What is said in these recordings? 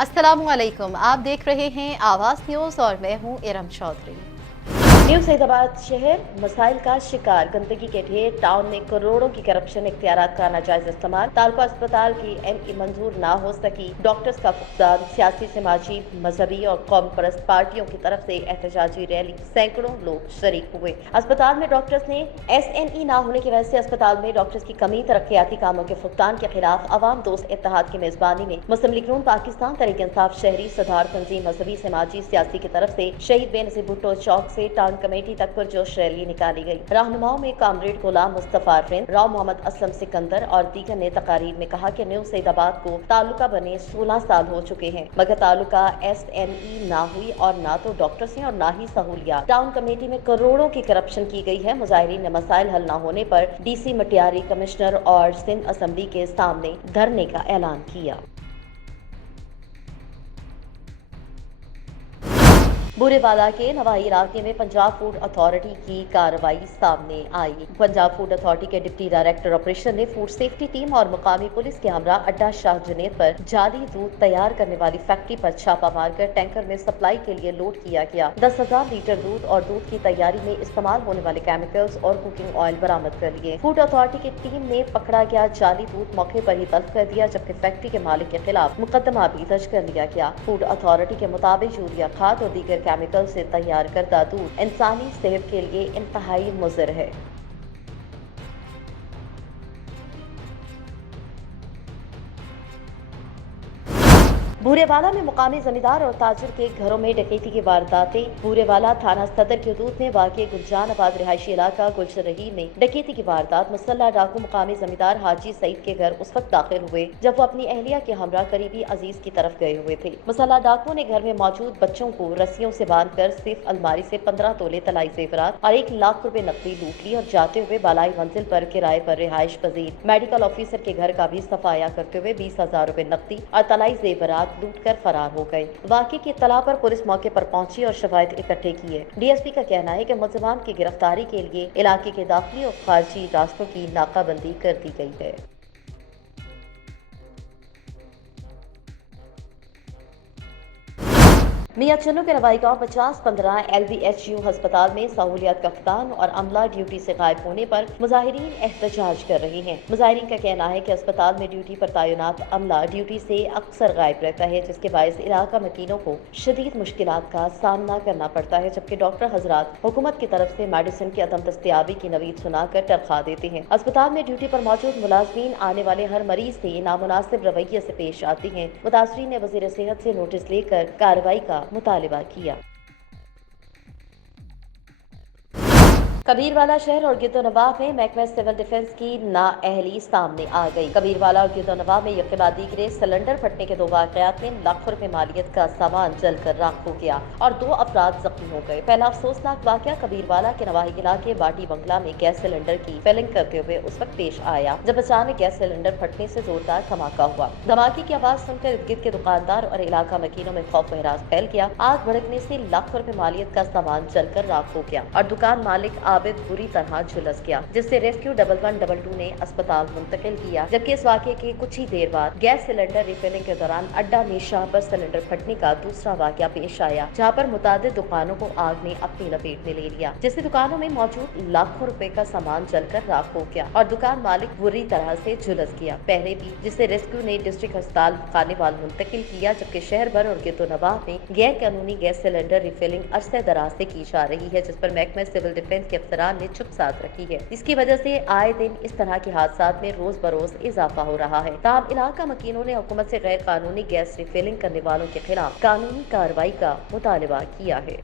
अस्सलामुअलैकुम, आप देख रहे हैं आवाज़ न्यूज़ और मैं हूं इरम चौधरी। न्यू सैदाबाद शहर मसाइल का शिकार, गंदगी के ढेर, टाउन में करोड़ों की करप्शन, इख्तियारात का नाजायज इस्तेमाल, तालुका अस्पताल की एमई मंजूर ना हो सकी, डॉक्टर्स का फुकदान, सियासी समाजी मजहबी और कौम परस्त पार्टियों की तरफ से एहतजाजी रैली, सैकड़ों लोग शरीक हुए। अस्पताल में डॉक्टर्स ने SNE ना होने की वजह से अस्पताल में डॉक्टर्स की कमी, तरक्याती कामों के फुकदान के खिलाफ अवाम दोस्त इत्तेहाद की मेजबानी में मुस्लिम लीग नून पाकिस्तान, तहरीक इंसाफ शहरी सुधार तंजीम, मजहबी समाजी सियासी की तरफ से शहीद बेनजीर भुट्टो चौक से टाउन कमेटी तक पुरजोश रैली निकाली गई। रहनुमाओं में कामरेड गुलाम मुस्तफा रिन, राव मोहम्मद असलम सिकंदर और दीगर ने तकारीर में कहा कि न्यू सैदाबाद को तालुका बने 16 साल हो चुके हैं, मगर तालुका SNE ना हुई और ना तो डॉक्टर्स हैं और ना ही सहूलियात। टाउन कमेटी में करोड़ों की करप्शन की गई है। मुजाहिरीन ने मसाइल हल न होने पर DC मटियारी, कमिश्नर और सिंध असम्बली के सामने धरने का ऐलान किया। बूरेवाला के नवाही इलाके में पंजाब फूड अथॉरिटी की कार्रवाई सामने आई। पंजाब फूड अथॉरिटी के डिप्टी डायरेक्टर ऑपरेशन ने फूड सेफ्टी टीम और मुकामी पुलिस के हमरा अड्डा शाह जुनेद पर जाली दूध तैयार करने वाली फैक्ट्री पर छापा मारकर टैंकर में सप्लाई के लिए लोड किया गया। 10,000 लीटर दूध और दूध की तैयारी में इस्तेमाल होने वाले केमिकल्स और कुकिंग ऑयल बरामद कर लिए। फूड अथॉरिटी की टीम ने पकड़ा गया जाली दूध मौके पर ही तल्फ कर दिया, जबकि फैक्ट्री के मालिक के खिलाफ मुकदमा भी दर्ज कर लिया गया। फूड अथॉरिटी के मुताबिक यूरिया खाद और दीगर केमिकल से तैयार करदा दूध इंसानी सेहत के लिए इंतहाई मुज़र है। बूरेवाला में मुकामी जमींदार और ताजिर के घरों में डकैती की वारदातें। बूरेवाला थाना सदर की हदूद में वाक़ गुलजानाबाद रिहायशी इलाका गुलशरही में डकैती की वारदात। मुसल्लह डाकू मुकामी जमींदार हाजी सईद के घर उस वक्त दाखिल हुए जब वो अपनी अहलिया के हमरा करीबी अजीज की तरफ गए हुए थे। मुसल्लह डाकुओं ने घर में मौजूद बच्चों को रस्सियों से बांधकर सिर्फ अलमारी से 15 तोले तलाई जेवरात और 1 लाख रुपए नकदी लूट ली और जाते हुए बालाई मंजिल पर किराए पर रिहाइश पजीर मेडिकल ऑफिसर के घर का भी सफाया करते हुए 20,000 रुपए नकदी और तलाई जेवरात लूटकर फरार हो गए। वाक़े की इत्तला पर पुलिस मौके पर पहुंची और शवाहिद इकट्ठे किए। DSP का कहना है कि मुल्ज़िमान की गिरफ्तारी के लिए इलाके के दाखिली और खारजी रास्तों की नाकाबंदी कर दी गई है। मियां चन्नू के रवाई गाँव 50-15 LBHU अस्पताल में सहूलियात का फुकदान और अमला ड्यूटी से गायब होने पर मुजाहिरीन एहतजाज कर रहे हैं। मुजाहिरीन का कहना है कि अस्पताल में ड्यूटी पर तैनात अमला ड्यूटी से अक्सर गायब रहता है, जिसके बायस इलाका मकीनों को शदीद मुश्किलात का सामना करना पड़ता है, जबकि डॉक्टर हजरात हुकूमत की तरफ से मेडिसिन की अदम दस्तयाबी की नवीद सुनाकर टरखा देते हैं। अस्पताल में ड्यूटी पर मौजूद मुलाजमीन आने वाले हर मरीज से नामुनासिब रवैये से पेश आती हैं। मुतासरीन ने वजीर सेहत से नोटिस लेकर कार्रवाई का मुतालिबा किया। कबीरवाला शहर और गिद्दोनवाह में महकमा सिविल डिफेंस की नाअहली सामने आ गई। कबीरवाला और गिद्दोनवाह में यकीबादी गिरे सिलेंडर फटने के 2 वाक़यात में लाखों रुपए मालियत का सामान जलकर राख हो गया और 2 अफराद जख्मी हो गए। पहला अफसोसनाक वाक़या कबीरवाला के नवाही इलाके बाटी बंगला में गैस सिलेंडर की फिलिंग करते हुए उस वक्त पेश आया जब अचानक गैस सिलेंडर फटने से जोरदार धमाका हुआ। धमाके की आवाज सुनकर इर्द गिर्द के दुकानदार और इलाका मकीनों में खौफ एहसास फैल गया। आग भड़कने से लाखों रुपए मालियत का सामान जलकर राख हो गया और दुकान मालिक बुरी तरह झुलस गया, जिससे रेस्क्यू 1112 ने अस्पताल मुंतकिल किया। जबकि इस वाक़े के कुछ ही देर बाद गैस सिलेंडर रिफिलिंग के दौरान अड्डा में शाहबर सिलेंडर फटने का दूसरा वाक़या पेश आया, जहां पर मुतादिद दुकानों को आग ने अपनी लपेट में ले लिया, जिससे दुकानों में मौजूद लाखों रुपए का सामान जलकर राख हो गया और दुकान मालिक बुरी तरह से झुलस गया। पहले भी जिसे रेस्क्यू ने डिस्ट्रिक्ट अस्पताल खानेवाल मुंतकिल किया, जबकि शहर भर और गिद्दोनवाह में गैर कानूनी गैस सिलेंडर रिफिलिंग अरसे दराज से की जा रही है, जिस पर महकमा सिविल डिफेंस के अफसरान ने चुप साथ रखी है। इसकी वजह से आए दिन इस तरह के हादसात में रोज बरोज इजाफा हो रहा है। ताहम इलाका मकीनों ने हुकूमत से गैर कानूनी गैस रिफिलिंग करने वालों के खिलाफ कानूनी कार्रवाई का मुतालबा किया है।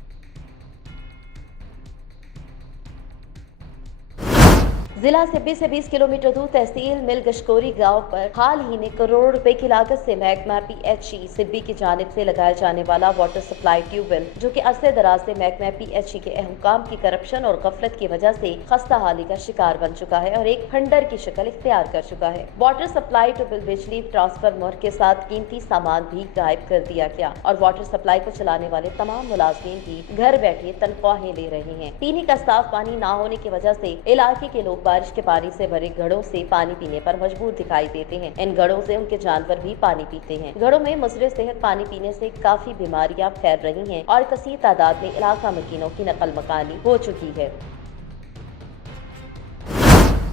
जिला सिब्बी से 20 किलोमीटर दूर तहसील मिल गशकोरी गांव पर हाल ही में करोड़ रुपए की लागत से महकमा PHE सिब्बी की जानिब से लगाया जाने वाला वाटर सप्लाई ट्यूबवेल, जो कि अरसे दराज से महकमा PHE के अहकाम की करप्शन और गफलत की वजह से खस्ता हाली का शिकार बन चुका है और एक खंडर की शक्ल इख्तियार कर चुका है। वाटर सप्लाई ट्यूबवेल बिजली ट्रांसफार्मर के साथ कीमती सामान भी गायब कर दिया गया और वाटर सप्लाई को चलाने वाले तमाम मुलाजमीन भी घर बैठे तनख्वाहें ले रहे हैं। पीने का साफ पानी न होने की वजह से इलाके के लोग बारिश के पानी से भरे घड़ों से पानी पीने पर मजबूर दिखाई देते हैं। इन घड़ों से उनके जानवर भी पानी पीते हैं। घड़ों में मुज़र सेहत पानी पीने से काफी बीमारियां फैल रही हैं और कसीर तादाद में इलाका मकीनों की नकल मकानी हो चुकी है।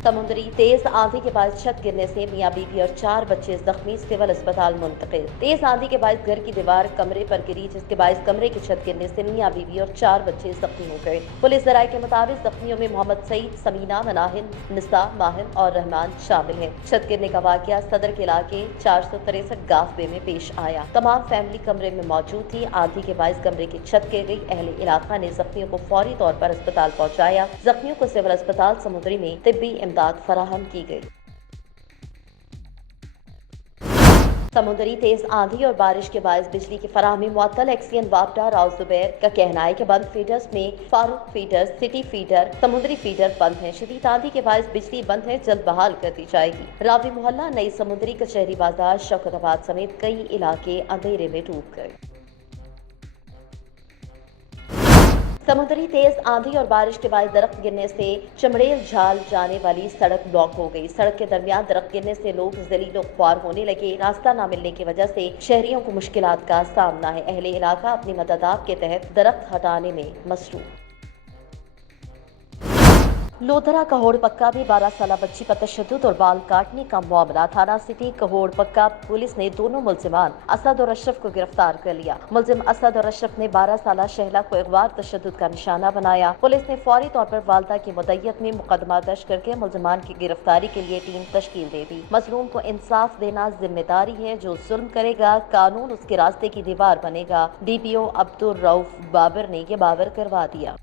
समुद्री तेज आंधी के बाद छत गिरने से मियां बीबी और 4 बच्चे जख्मी, सिविल अस्पताल मुंतकिल। तेज आंधी के बाद घर की दीवार कमरे पर गिरी, जिसके बाद कमरे की छत गिरने से मियां बीबी और 4 बच्चे जख्मी हो गए। पुलिस ज़राए के मुताबिक जख्मियों में मोहम्मद सईद, समीना, मनाहिन, निसा, माहिम और रहमान शामिल हैं। छत गिरने का वाकया सदर के इलाके 463 गाफबे में पेश आया। तमाम फैमिली कमरे में मौजूद थी। आंधी के बाद कमरे की छत गिर गई। अहले इलाका ने जख्मियों को फौरी तौर पर अस्पताल पहुंचाया। जख्मियों को सिविल अस्पताल समुद्री में तिब्बी इमदाद फराहम की गई। समुद्री तेज आंधी और बारिश के बायस बिजली की फराहमी मुअत्तल। एक्सियन वापडा राव जुबैर का कहना है कि बंद फीडर्स में फारूक फीडर, सिटी फीडर, समुद्री फीडर बंद है। शदीद आंधी के बायस बिजली बंद है, जल्द बहाल कर दी जाएगी। रावी मोहल्ला, नई समुद्री, कचहरी बाजार, शौकताबाद समेत कई इलाके अंधेरे में डूब गए। समुद्री तेज आंधी और बारिश के बाद दरख्त गिरने से चमड़ेल झाल जाने वाली सड़क ब्लॉक हो गई। सड़क के दरमियान दरख्त गिरने से लोग जलील और ख्वार होने लगे। रास्ता न मिलने की वजह से शहरियों को मुश्किलात का सामना है। अहले इलाका अपनी मददात के तहत दरख्त हटाने में मसरूफ। लोधरा कहोड़ पक्का में 12 साला बच्ची पर तशद्दुद और बाल काटने का मामला। थाना सिटी कहोड़ पक्का पुलिस ने दोनों मुल्जिमान असद और अशरफ को गिरफ्तार कर लिया। मुल्जिम असद और अशरफ ने 12 साला शहला को अगवा तशद्दुद का निशाना बनाया। पुलिस ने फौरी तौर पर वालदा की मुद्दत में मुकदमा दर्ज करके मुल्जिमान की गिरफ्तारी के लिए टीम तश्कील दे दी। मजलूम को इंसाफ देना जिम्मेदारी है। जो जुल्म करेगा कानून उसके रास्ते की दीवार बनेगा। DPO अब्दुल रऊफ बाबर ने ये बावर करवा दिया।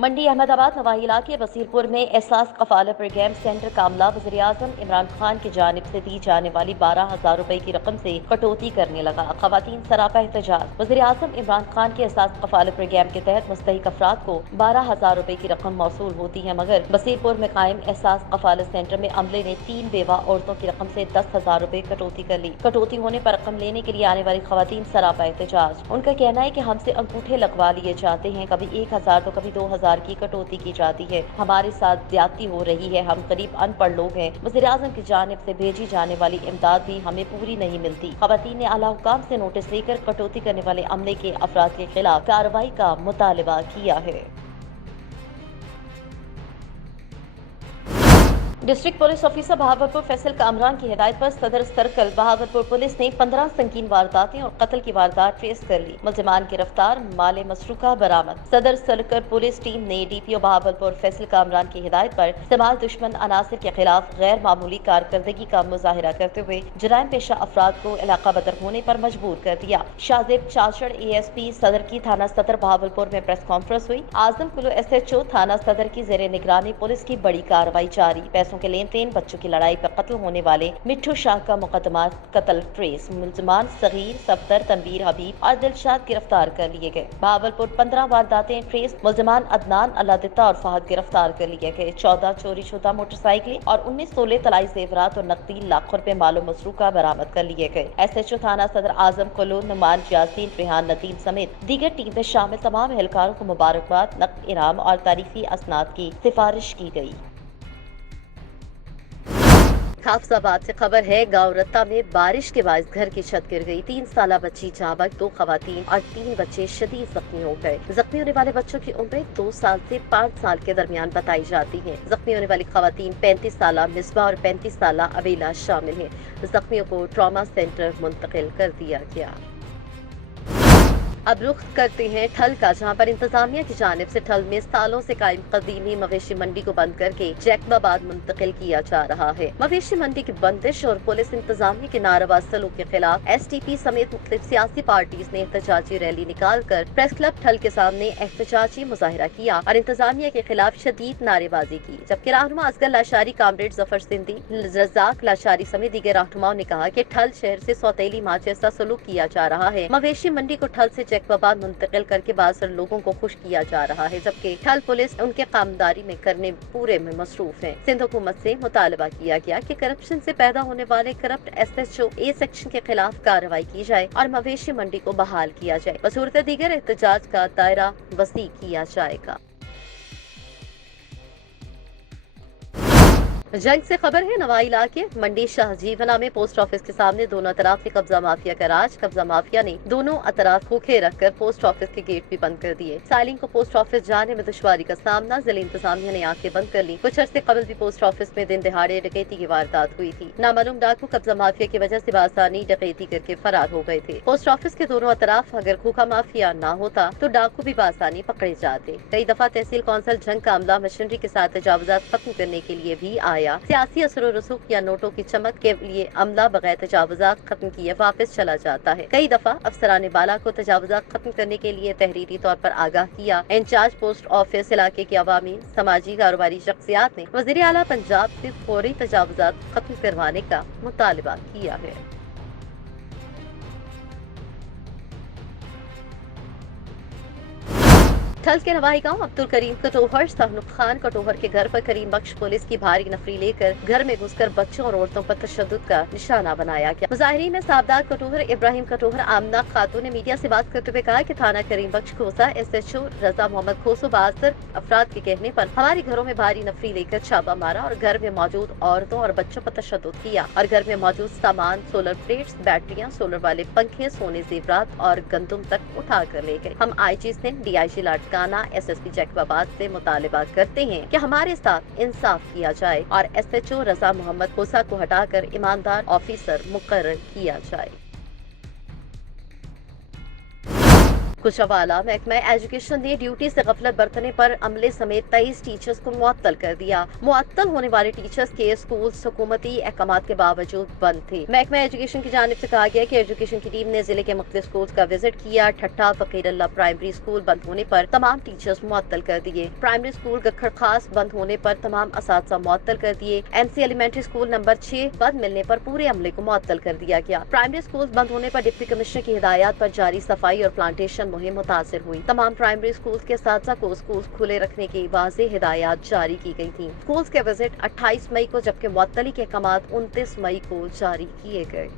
मंडी अहमदाबाद नवाही इलाके बसीरपुर में एहसास कफालत प्रोग्राम सेंटर का अमला वज़ीर-ए-आज़म इमरान खान की जानिब से दी जाने वाली 12,000 रुपए की रकम से कटौती करने लगा। खवातीन सरापा एहतजाज। वज़ीर-ए-आज़म इमरान खान के एहसास कफालत प्रोग्राम के तहत मुस्तहिक अफराद को 12,000 रुपए की रकम मौसूल होती है, मगर बसीरपुर में कायम एहसास कफालत सेंटर में अमले ने 3 बेवा औरतों की रकम से 10,000 रुपए कटौती कर ली। कटौती होने पर रकम लेने के लिए आने वाली खवातीन सरापा एहतजाज। उनका कहना है कि हमसे अंगूठे लगवा लिए जाते हैं, कभी 1,000 तो कभी 2,000 की कटौती की जाती है। हमारे साथ ज्यादती हो रही है। हम करीब अनपढ़ लोग हैं। वज़ीर-ए-आज़म की जानिब से भेजी जाने वाली इमदाद भी हमें पूरी नहीं मिलती। खवातीन ने आला हुकाम से नोटिस लेकर कटौती करने वाले अमले के अफराद के खिलाफ कार्रवाई का मुतालबा किया है। District police officer Bahawalpur Faisal Kamran की हिदायत पर सदर सर्कल बहावलपुर पुलिस ने 15 संगीन वारदातें और कत्ल की वारदात ट्रेस कर ली। मुल्जिमान गिरफ्तार, माले मसरूका बरामद। सदर सर्कल पुलिस टीम ने DPO बहावलपुर फैसल कामरान की हिदायत पर इस्तेमाल दुश्मन अनासर के खिलाफ गैर मामूली कारकर्दगी का मुजाहिरा करते हुए जराइम पेशा अफराद को इलाका बदर होने पर मजबूर कर दिया। शाहजेब चाचड़ ASP सदर की थाना सदर बहावलपुर में प्रेस कॉन्फ्रेंस हुई। आजम कुल्लू SHO थाना सदर की जेर निगरानी पुलिस की बड़ी कार्रवाई जारी। पैसों के लेन देन, बच्चों की लड़ाई पर कत्ल होने वाले मिट्ठू शाह का मुकदमा कत्ल ट्रेस। मुल्जिमान सगीर, सफदर, तनवीर, हबीब और दिलशाद गिरफ्तार कर लिए गए। बहावलपुर 15 वारदातें ट्रेस। मुल्जिमान अदनान, अल्लादिता और फहद गिरफ्तार कर लिए गए। 14 चोरी शुदा मोटरसाइकिलें और 19 तोले तलाई जेवरात और नकदी लाखों रुपए मालो मसरूका बरामद कर लिए गए। SHO थाना सदर आजम कुल्लू नुमान यासीन, रेहान नदीम समेत दीगर टीम में शामिल तमाम एहलकारों को मुबारकबाद, नकद इनाम और तारीफी असनाद की सिफारिश की गई। हाफजाबाद से खबर है, गांव रत्ता में बारिश के बाद घर की छत गिर गई। 3 साला बच्ची जहाँ बच, 2 खवातीन और 3 बच्चे शदीद जख्मी हो गए। जख्मी होने वाले बच्चों की उम्र 2 साल से 5 साल के दरमियान बताई जाती है। जख्मी होने वाली खवातीन 35 साला मिसबा और 35 साला अबीला शामिल है। जख्मियों को ट्रॉमा सेंटर मुंतकिल कर दिया गया। अब रुख करते हैं ठल का, जहां पर इंतजामिया की जानिब से ठल में सालों से कायम कदीमी मवेशी मंडी को बंद करके जैकबाबाद मुंतकिल किया जा रहा है। मवेशी मंडी की बंदिश और पुलिस इंतजामिया के नारवा सलूक के खिलाफ STP समेत मुख्तलिफ सियासी पार्टीज ने एहतजाजी रैली निकाल कर प्रेस क्लब ठल के सामने एहतजाजी मुजाहिरा किया और इंतजामिया के खिलाफ शदीद नारेबाजी की। जबकि रहनुमा असगर लाशारी, कामरेड जफर सिंधी, रज़ाक लाशारी समेत दीगर रहनुमाओं ने कहा कि ठल शहर से सौतेली माँ जैसा सलूक किया जा रहा है। मवेशी मंडी को ठल से जैकबाबाद मुंतकिल करके बाज़ लोगों को खुश किया जा रहा है, जबकि ठल पुलिस उनके कामदारी में करने पूरे में मसरूफ है। सिंध हुकूमत से मुतालबा किया गया कि करप्शन से पैदा होने वाले करप्ट SHO A सेक्शन के खिलाफ कार्रवाई की जाए और मवेशी मंडी को बहाल किया जाए। बसूरत दीगर एहतजाज का दायरा वसी किया जाएगा। जंग से खबर है नवाई इलाके मंडी शाहजीवना में पोस्ट ऑफिस के सामने दोनों अतराफ में कब्जा माफिया का राज। कब्जा माफिया ने दोनों अतराफ खोखे रखकर पोस्ट ऑफिस के गेट भी बंद कर दिए। साइलिंग को पोस्ट ऑफिस जाने में दुश्वारी का सामना। जिले इंतजामिया ने आंखें बंद कर ली। कुछ अरसे कबल भी पोस्ट ऑफिस में दिन दिहाड़े डकैती की वारदात हुई थी। नामालूम डाकू कब्जा माफिया की वजह से बासानी डकैती करके फरार हो गए थे। पोस्ट ऑफिस के दोनों अतराफ अगर खोखा माफिया न होता तो डाकू भी बासानी पकड़े जाते। कई दफा तहसील कौंसिल जंग का अमला मशीनरी के साथ तजावुजात खत्म करने के लिए भी आया। सियासी असर और रसूख या नोटों की चमक के लिए अमला बगैर तजावुजात खत्म किए वापस चला जाता है। कई दफा अफसरान बाला को तजावुजात खत्म करने के लिए तहरीरी तौर पर आगाह किया। इंचार्ज पोस्ट ऑफिस इलाके के अवामी समाजी कारोबारी शख्सियात ने वज़ीर आला पंजाब से फौरी तजावुजात खत्म करवाने का मुतालबा किया है। थल के नवाही गांव अब्दुल करीम कटोहर सहनुक खान कटोहर के घर पर करीम बख्श पुलिस की भारी नफरी लेकर घर में घुसकर बच्चों और औरतों पर तशद्दुद का निशाना बनाया गया। मुजाहिरीन में साबदार कटोहर इब्राहिम कटोहर आमना खातून ने मीडिया से बात करते हुए कहा कि थाना करीम बख्श खोसा SHO रजा मोहम्मद खोसो 72 अफराद के कहने पर हमारे घरों में भारी नफरी लेकर छापा मारा और घर में मौजूद औरतों और बच्चों पर तशद्दुद किया और घर में मौजूद सामान सोलर प्लेट्स, बैटरियां, सोलर वाले पंखे, सोने जेवरात और गंदुम तक उठा कर ले गए। हम IG Singh, DIG लाटकाना, SSP Jacobabad से मुतालबा करते हैं कि हमारे साथ इंसाफ किया जाए और SHO रजा मोहम्मद खोसा को हटाकर ईमानदार ऑफिसर मुकर्रर किया जाए। कुछ हवाला महकमा एजुकेशन ने ड्यूटी से गफलत बरतने पर अमले समेत 23 टीचर्स को मुअत्तल कर दिया। मुअत्तल होने वाले टीचर्स के स्कूल हुकूमती अहकामात के बावजूद बंद थे। महकमा एजुकेशन की जानिब से कहा गया कि एजुकेशन की टीम ने जिले के मुख्तलिफ स्कूल का विजिट किया। ठट्ठा फकीरुल्लाह प्राइमरी स्कूल बंद होने पर तमाम टीचर्स मुअत्तल कर दिए। प्राइमरी स्कूल गखड़ खास बंद होने पर तमाम असातिज़ा मुअत्तल कर दिए। MC एलिमेंट्री स्कूल नंबर 6 बंद मिलने पर पूरे अमले को मुअत्तल कर दिया गया। प्राइमरी स्कूल बंद होने पर डिप्टी कमिश्नर की हिदायत पर जारी सफाई और प्लांटेशन मुहिम मुतासिर हुई। तमाम प्राइमरी स्कूल के असातिज़ा को स्कूल खुले रखने की वाज़ेह हिदायत जारी की गई थी। स्कूल के विजिट 28 मई को जबकि मुअत्तली के अहकामात 29 मई को जारी किए गए।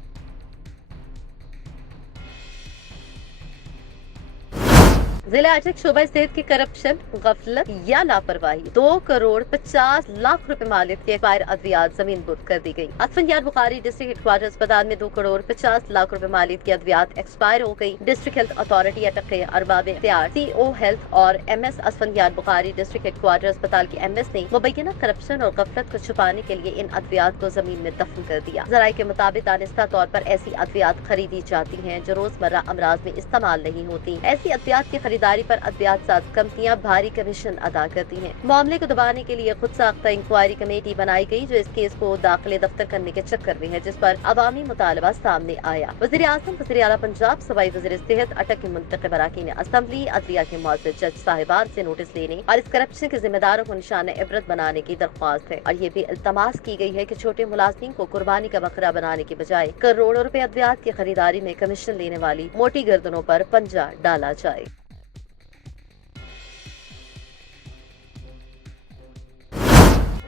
जिला अटक शोबा सेहत की करप्शन, गफलत या लापरवाही 2 करोड़ 50 लाख रुपए मालियत के एक्सपायर अद्वियात जमीन बुर्द कर दी गई। असफंदियार बुखारी डिस्ट्रिक्ट हेडक्वार्टर अस्पताल में 2 करोड़ 50 लाख रुपए मालियत की अद्वियात एक्सपायर हो गई। डिस्ट्रिक्ट हेल्थ अथॉरिटी अटक के अरबाब इख्तियार CO हेल्थ और MS Asfandyar Bukhari district headquarter अस्पताल के MS ने मुबैना करप्शन और गफलत को छुपाने के लिए इन अद्वियात को जमीन में दफन कर दिया। जराये के मुताबिक दानिस्ता तौर पर ऐसी अद्वियात खरीदी जाती हैं जो रोजमर्रा अमराज में इस्तेमाल नहीं होती। ऐसी अद्वियात की खरीदारी पर अद्वियात साज कंपनियां भारी कमीशन अदा करती हैं। मामले को दबाने के लिए खुद साख्ता इंक्वायरी कमेटी बनाई गई जो इस केस को दाखिले दफ्तर करने के चक्कर में है, जिस पर अवामी मुतालबा सामने आया। वज़ीर आज़म, वज़ीर आला पंजाब, सूबाई वज़ीर सेहत अटक के मुंतखब अरकान असेंबली, अदलिया के मुअज़्ज़ज़ जज साहिबान से नोटिस लेने और इस करप्शन के जिम्मेदारों को निशान इबरत बनाने की दरख्वास्त है और ये भी इल्तमास की गई है कि छोटे मुलाजिम को कुर्बानी का बकरा बनाने की बजाय करोड़ों रुपए अद्वियात की खरीदारी में कमीशन लेने वाली मोटी गर्दनों पर पंजा डाला जाए।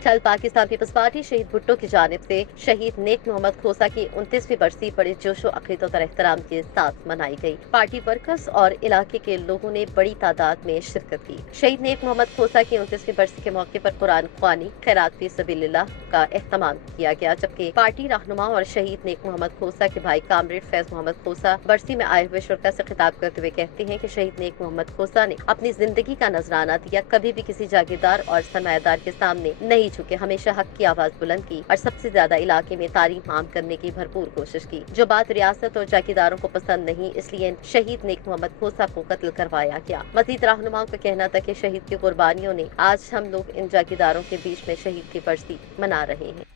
कल पाकिस्तान पीपल्स पार्टी शहीद भुट्टो की जानिब से शहीद नेक मोहम्मद खोसा की 29वीं बरसी बड़े जोशो अकीदत और एहतराम के साथ मनाई गई। पार्टी वर्कर्स और इलाके के लोगों ने बड़ी तादाद में शिरकत की। शहीद नेक मोहम्मद खोसा की 29वीं बरसी के मौके पर कुरान ख्वानी, खैरात फी सबीलिल्लाह का एहतमाम किया गया, जबकि पार्टी रहनुमा और शहीद नेक मोहम्मद खोसा के भाई कामरेड फैज मोहम्मद खोसा बरसी में आए हुए शुरका से खिताब करते हुए कहते हैं कि शहीद नेक मोहम्मद खोसा ने अपनी जिंदगी का नजराना दिया, कभी भी किसी जागीरदार और सरमायादार के सामने नहीं झुके, हमेशा हक की आवाज बुलंद की और सबसे ज्यादा इलाके में तारीफ आम करने की भरपूर कोशिश की। जो बात रियासत और जागीरदारों को पसंद नहीं, इसलिए शहीद नेक मोहम्मद खोसा को कत्ल करवाया गया। मजीद रहनुमाओं का कहना था कि शहीद की कुर्बानियों ने आज हम लोग इन जागीरदारों के बीच में शहीद की बरसी मना रहे हैं।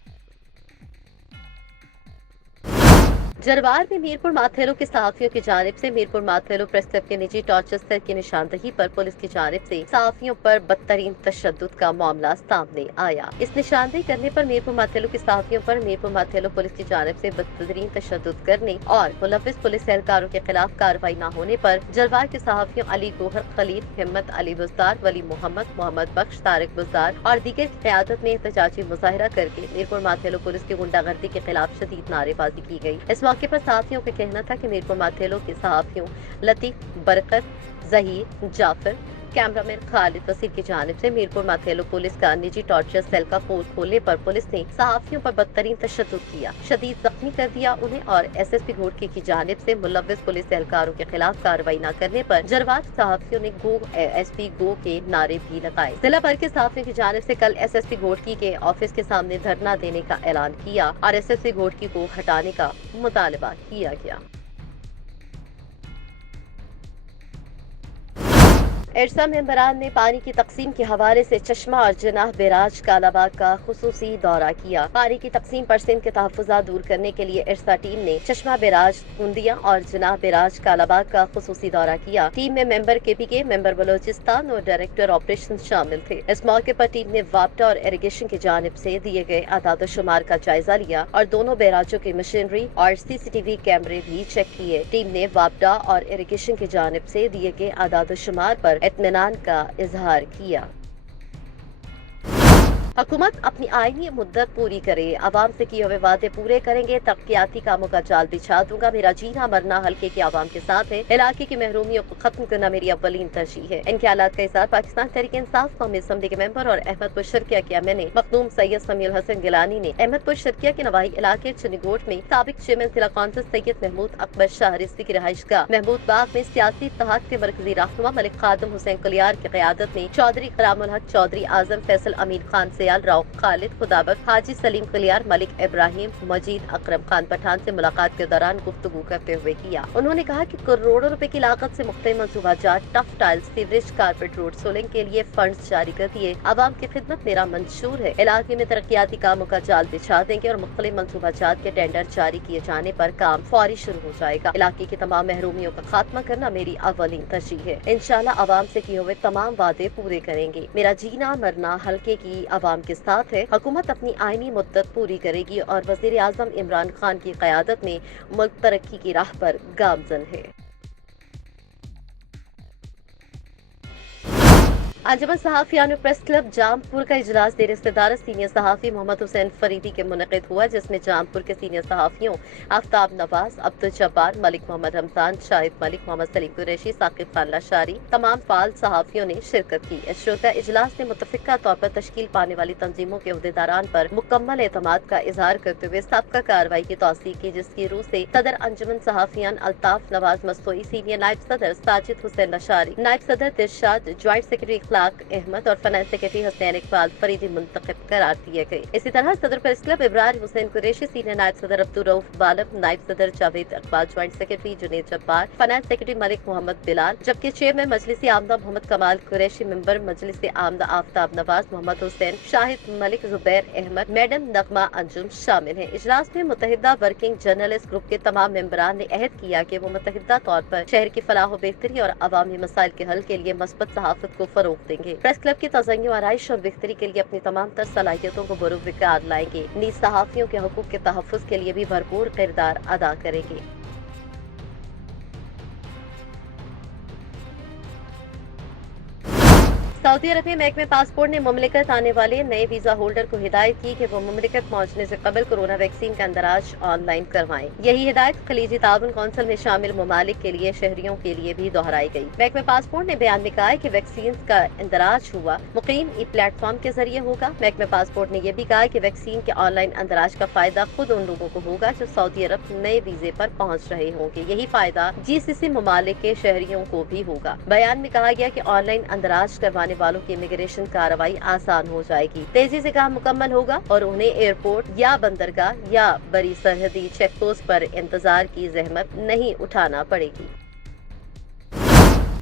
जरवार में मीरपुर माथेलो के सहाफियों की जानिब से मीरपुर माथेलो प्रेस क्लब के निजी टॉर्चस्टर की निशानदही पर पुलिस की जानिब से सहाफियों पर बदतरीन तशद्दुद का मामला सामने आया। इस निशानदही करने पर मीरपुर माथेलो के सहाफियों पर मीरपुर माथेलो पुलिस की जानिब से बदतरीन तशद्दुद करने और मुलव्विस पुलिस एहलकारों के खिलाफ कार्रवाई न होने पर जरवार के सहाफियों अली गोहर खलील, हिम्मत अली बुज़दार, वली मोहम्मद, मोहम्मद बख्श, तारिक बुज़दार और दीगर की क़यादत में एहतजाजी मुजाहिरा करके मीरपुर माथेलो पुलिस की गुंडागर्दी के खिलाफ शदीद नारेबाजी की गई। इस मौके पर सहाफियों का कहना था कि मीरपुर माथेलो के सहाफियों लतीफ, बरकत, जहीर, जाफर, कैमरामैन खालिद वसीम की जानिब से मीरपुर माथेलो पुलिस का निजी टॉर्चर सेल का पोल खोलने पर पुलिस ने सहाफियों पर बदतरीन तशद्दुद किया, शदीद जख्मी कर दिया उन्हें और एसएसपी घोटकी की जानिब से मुलव्विस पुलिस एहलकारों के खिलाफ कार्रवाई न करने पर जरवाज सहाफियों ने गो एसपी गो के नारे भी लगाए। जिला भर के सहाफियों की जानिब से कल एसएसपी घोटकी के ऑफिस के सामने धरना देने का ऐलान किया और एसएसपी घोटकी को हटाने का मुतालबा किया गया। इरसा मेंबरान ने पानी की तकसीम के हवाले से चश्मा और जनाह बेराज कालाबाग का खुसूसी दौरा किया। पानी की तकसीम पर सिंध के तहफ़्फ़ुज़ात दूर करने के लिए इरसा टीम ने चश्मा बेराज कुंदिया और जनाह बेराज कालाबाग का खुसूसी दौरा किया। टीम में मेंबर केपीके, मेंबर बलोचिस्तान और डायरेक्टर ऑपरेशन शामिल थे। इस मौके पर टीम ने वापटा और इरिगेशन की जानिब से दिए गए आदाद शुमार का जायजा लिया और दोनों बैराजों की मशीनरी और सीसीटीवी कैमरे भी चेक किए। टीम ने वापटा और इरिगेशन की जानिब से दिए गए आदाद शुमार पर इत्मीनान का इजहार किया। हुकूमत अपनी आईनी मुद्दत पूरी करे, आवाम से किए हुए वादे पूरे करेंगे, तरक्याती कामों का जाल बिछा दूंगा, मेरा जीना मरना हल्के के आवाम के साथ है, इलाके की महरूमियों को खत्म करना मेरी अव्वलीन तरजीह है। इन ख्यालात का इज़हार पाकिस्तान तहरीक इंसाफ कौमी असम्बली के मेंबर और अहमदपुर शर्किया के एमएनए मखदूम सैयद समीउल हसन गिलानी ने अहमदपुर शर्किया के नवाही इलाके चनिगोट में साबिक चेयरमैन जिला कौंसिल सैयद महमूद अकबर शाह रिजवी की रिहाइशगाह महमूद बाग में सियासी इत्तेहाद के मरकजी रहनुमा मलिक खादम हुसैन कलियार की क़यादत में चौधरी कलामुल हक, चौधरी आजम फैसल, अमीन खान सयाल, राव खालिद, खुदाबख्श, हाजी सलीम कलियार, मलिक इब्राहिम, मजीद अकरम खान पठान से मुलाकात के दौरान गुफ्तगू करते हुए किया। उन्होंने कहा कि करोड़ों रुपए की लागत से मुख्तलिफ मंसूबाजात, tough tiles, sewerage, carpet road, soling के लिए फंड्स जारी कर दिए। आवाम की खिदमत मेरा मंशूर है। इलाके में तरक्याती कामों का जाल बिछा देंगे और मुख्तलिफ मंसूबाजात के टेंडर जारी किए जाने पर काम फौरी शुरू हो जाएगा। इलाके की तमाम महरूमियों का खात्मा करना मेरी अव्वलीन तरजीह है। इंशाल्लाह आवाम से किए हुए तमाम वादे पूरे करेंगे। मेरा जीना मरना हल्के की आवाम के साथ है। हुकूमत अपनी आईनी मुद्दत पूरी करेगी और वज़ीर आज़म इमरान खान की क़यादत में मुल्क तरक्की की राह पर गामज़न है। अंजुमन सहाफ़ियान प्रेस क्लब जामपुर का इजलास देर इस्तेदार सीनियर सहाफ़ी मोहम्मद हुसैन फरीदी के मुनक़िद हुआ, जिसमें जामपुर के सीनियर सहाफ़ियों आफ्ताब नवाज, अब्दुल जब्बार, मलिक मोहम्मद रमजान, शाहिद मलिक, मोहम्मद सलीम कुरैशी, साकिब खान लाशारी, तमाम फाल सहाफ़ियों ने शिरकत की। इस श्रोता इजलास ने मुतफ़िक़ा तौर पर तश्कील पाने वाली तंजीमों के अहदेदारान पर मुकम्मल एतमाद का इजहार करते हुए सबका कार्रवाई की तौसीक़ की, जिसकी रूह से सदर अंजुमन सहाफ़ियान अल्ताफ नवाज मस्तोई, सीनियर नायब सदर साजिद हुसैन लाशारी, नायब सदर दिलशाद, ज्वाइंट सेक्रेटरी अहमद और फाइनेंस सेक्रेटरी हसनैन इकबाल फरीदी मुंतखब करार दिए गए। इसी तरह सदर press club Ibrahim Hussain Qureshi, senior नायब सदर अब्दुल रऊफ बालब, नायब सदर Javed Iqbal, joint secretary Junaid Jabbar, finance secretary Malik Mohammad Bilal, जबकि चेयरमैन मजलिस आमदा मोहम्मद कमाल कुरैशी, मेंबर मजलिस आमदा आफ्ताब नवाज, मोहम्मद हुसैन, शाहिद मलिक, जुबैर अहमद, मैडम नगमा अंजुम शामिल हैं। इजलास में मुत्तहिदा वर्किंग जर्नलिस्ट ग्रुप के तमाम मेंबरान ने अहद किया कि वो मुत्तहिदा तौर पर शहर की फलाह व बेहतरी और अवामी मसाइल के हल के लिए मस्बत सहाफत को फरोग देंगे। प्रेस क्लब की तज़य्युन, आराइश और बेहतरी के लिए अपनी तमाम तर सलाहियतों को बरूज़ लाएंगे। नीज़ सहाफ़ियों के हकूक़ के तहफ़्फ़ुज़ के लिए भी भरपूर किरदार अदा करेंगे। सऊदी अरब में महकमे पासपोर्ट ने मुमलिकत आने वाले नए वीजा होल्डर को हिदायत की कि वो मुमलिकत पहुंचने से कबल कोरोना वैक्सीन का अंदराज ऑनलाइन करवाएं। यही हिदायत खलीजी ताउन कौंसिल में शामिल ममालिक के लिए शहरियों के लिए भी दोहराई गई। महकमे पासपोर्ट ने बयान में कहा है कि वैक्सीन का अंदराज हुआ मुकीम ई प्लेटफॉर्म के जरिए होगा। महकमे पासपोर्ट ने यह भी कहा कि वैक्सीन के ऑनलाइन अंदराज का फायदा खुद उन लोगों को होगा जो सऊदी अरब नए वीजे पर पहुँच रहे होंगे। यही फायदा GCC ममालिक के शहरियों को भी होगा। बयान में कहा गया कि ऑनलाइन अंदराज करवाने वालों की इमिग्रेशन कार्रवाई आसान हो जाएगी, तेजी से काम मुकम्मल होगा और उन्हें एयरपोर्ट या बंदरगाह या बड़ी सरहदी चेक पोस्ट पर इंतजार की जहमत नहीं उठाना पड़ेगी।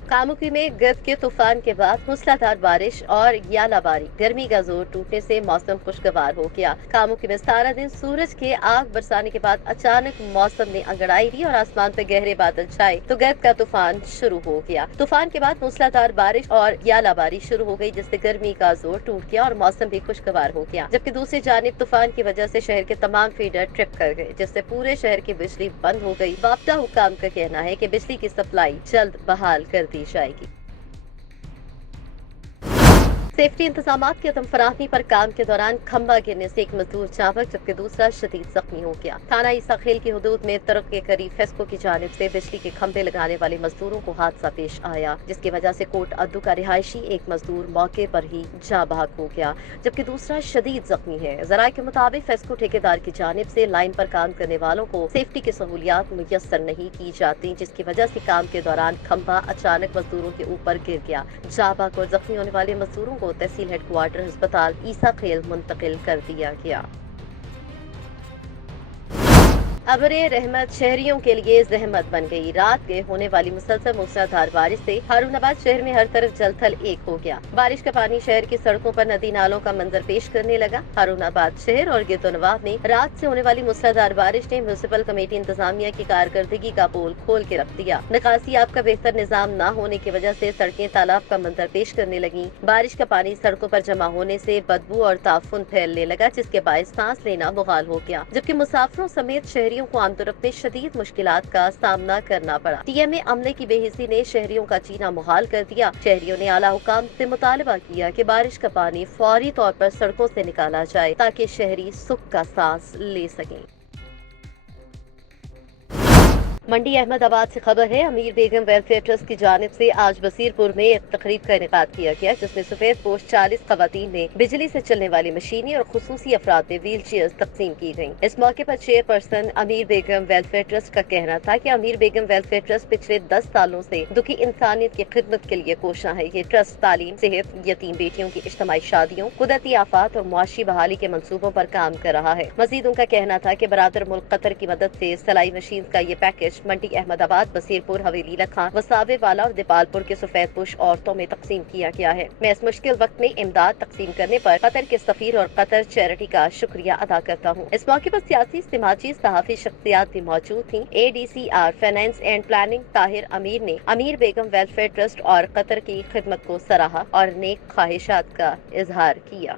कामुकी में गर्द के तूफान के बाद मूसलाधार बारिश और यालाबारी, गर्मी का जोर टूटने से मौसम खुशगवार हो गया। कामुकी में सारा दिन सूरज के आग बरसाने के बाद अचानक मौसम ने अंगड़ाई दी और आसमान पर गहरे बादल छाए तो गर्द का तूफान शुरू हो गया। तूफान के बाद मूसलाधार बारिश और यालाबारी शुरू हो गई, जिससे गर्मी का जोर टूट गया और मौसम भी खुशगवार हो गया। जबकि दूसरी जानिब तूफान की वजह से शहर के तमाम फीडर ट्रिप कर गए, जिससे पूरे शहर की बिजली बंद हो गई। वापदा हुकाम का कहना है कि बिजली की सप्लाई जल्द बहाल कर दी जाएगी। सेफ्टी इंतजामात की अदम फराहमी पर काम के दौरान खंबा गिरने से एक मजदूर जाबक जबकि दूसरा शदीद जख्मी हो गया। थाना ईसा खेल की हदूद में तरक के करीब फेस्को की जानिब से बिजली के खंभे लगाने वाले मजदूरों को हादसा पेश आया, जिसकी वजह से कोट अद्दू का रिहायशी एक मजदूर मौके पर ही जाँ बहक हो गया जबकि दूसरा शदीद जख्मी है। जराये के मुताबिक फेस्को ठेकेदार की जानिब से लाइन पर काम करने वालों को सेफ्टी की सहूलियात मुयस्सर नहीं की जाती, जिसकी वजह से काम के दौरान खंभा अचानक मजदूरों के ऊपर गिर गया। जाँ बहक और जख्मी होने वाले मजदूरों को तहसील हेडक्वार्टर अस्पताल ईसा खेल मुंतकिल कर दिया गया। अबरे रहमत शहरियों के लिए जहमत बन गई। रात के होने वाली मुसलसल मूसलाधार बारिश से हारूनाबाद शहर में हर तरफ जलथल एक हो गया। बारिश का पानी शहर की सड़कों पर नदी नालों का मंजर पेश करने लगा। हारूनाबाद शहर और गिरदोनवाब में रात से होने वाली मूसलाधार बारिश ने म्यूनिसिपल कमेटी इंतजामिया की कारकर्दगी का पोल खोल के रख दिया। निकासी आप का बेहतर निजाम न होने की वजह से सड़कें तालाब का मंजर पेश करने लगी। बारिश का पानी सड़कों पर जमा होने से बदबू और ताफुन फैलने लगा, जिसके बायस सांस लेना मुहाल हो गया, जबकि मुसाफिरों समेत शहरियों को आमदोरफ्त में शदीद मुश्किलात का सामना करना पड़ा। टीएमए अमले की बेहिसी ने शहरियों का जीना मुहाल कर दिया। शहरियों ने आला हुकाम से मुतालबा किया कि बारिश का पानी फौरी तौर पर सड़कों से निकाला जाए ताकि शहरी सुख का सांस ले सकें। मंडी अहमदाबाद से खबर है, अमीर बेगम वेलफेयर ट्रस्ट की जानिब से आज बसीरपुर में एक तकरीब का इनेकाद किया गया, जिसमें सफेद पोश 40 खवातीन ने बिजली से चलने वाली मशीनें और खुसूसी अफराद में व्हील चेयर तकसीम की गयी। इस मौके पर चेयरपर्सन अमीर बेगम वेलफेयर ट्रस्ट का कहना था कि अमीर बेगम वेलफेयर ट्रस्ट पिछले 10 सालों से दुखी इंसानियत की खिदमत के लिए कोशा है। ये ट्रस्ट तालीम, सेहत, यतीम बेटियों की इज्तिमाई शादियों, कुदरती आफात और मुआशी बहाली के मंसूबों पर काम कर रहा है। मजीद उनका कहना था कि बरादर मुल्क कतर की मदद से सलाई मशीन का ये पैकेज मंडी अहमदाबाद, बसीरपुर, हवेली, लखा, वसावे वाला और दीपालपुर के सफेद पोश औरतों में तकसीम किया गया है। मैं इस मुश्किल वक्त में इमदाद तकसीम करने पर कतर के सफीर और कतर चैरिटी का शुक्रिया अदा करता हूँ। इस मौके पर सियासी, समाजी, सहाफी शख्सियात भी मौजूद थी। ADCR finance and planning Tahir अमीर ने अमीर बेगम वेलफेयर ट्रस्ट और कतर की खिदमत को सराहा और नेक ख्वाहिशात का इजहार किया।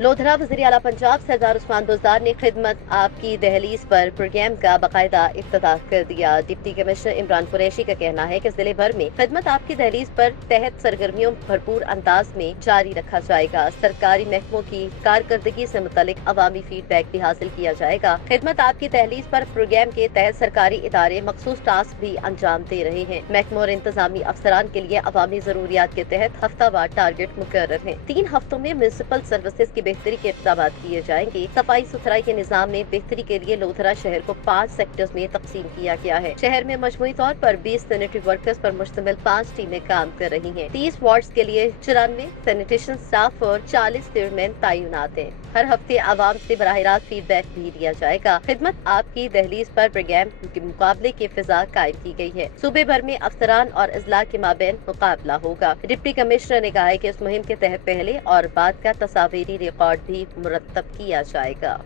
लोधरा वज़ीर आला पंजाब सरदार उस्मान बुज़दार ने खिदमत आपकी दहलीज पर प्रोग्राम का बाकायदा इफ्तिताह कर दिया। डिप्टी कमिश्नर इमरान कुरैशी का कहना है कि जिले भर में खिदमत आपकी दहलीज पर तहत सरगर्मियों भरपूर अंदाज में जारी रखा जाएगा। सरकारी महकमों की कारकर्दगी से मुतालिक अवामी फीडबैक भी हासिल किया जाएगा। खिदमत आपकी दहलीज पर प्रोग्राम के तहत सरकारी इदारे मखसूस टास्क भी अंजाम दे रहे हैं। महकमों और इंतजामी अफसरान के लिए अवामी जरूरियात के तहत हफ्तावार टारगेट मुकर्रर है। 3 हफ्तों में म्यूनिसिपल सर्विसेज की बेहतरी के इक़दाम किए जाएंगे। सफाई सुथराई के निजाम में बेहतरी के लिए लोधरा शहर को 5 सेक्टर्स में तकसीम किया गया है। शहर में मजमूई तौर पर 20 सैनिटरी वर्कर्स पर मुश्तमिल 5 टीमें काम कर रही हैं। 30 वार्ड्स के लिए 94 सैनिटेशन स्टाफ और 40 स्टीयरमैन तैनात हैं। हर हफ्ते आवाम से बराह रास्त फीडबैक भी लिया जाएगा। खिदमत आपकी दहलीज पर प्रोग्राम के मुकाबले की फिजा कायम की गई है। सूबे भर में अफसरान और अजला के माबैन मुकाबला होगा। डिप्टी कमिश्नर ने कहा है कि इस मुहिम के तहत पहले और बाद का तस्वीरी रिकॉर्ड भी मुरतब किया जाएगा।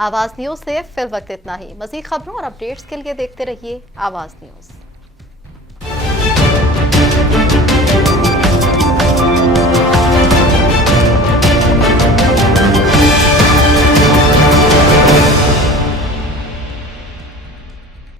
आवाज न्यूज से फिल वक्त इतना ही। मजीद खबरों और अपडेट्स के लिए देखते रहिए आवाज न्यूज।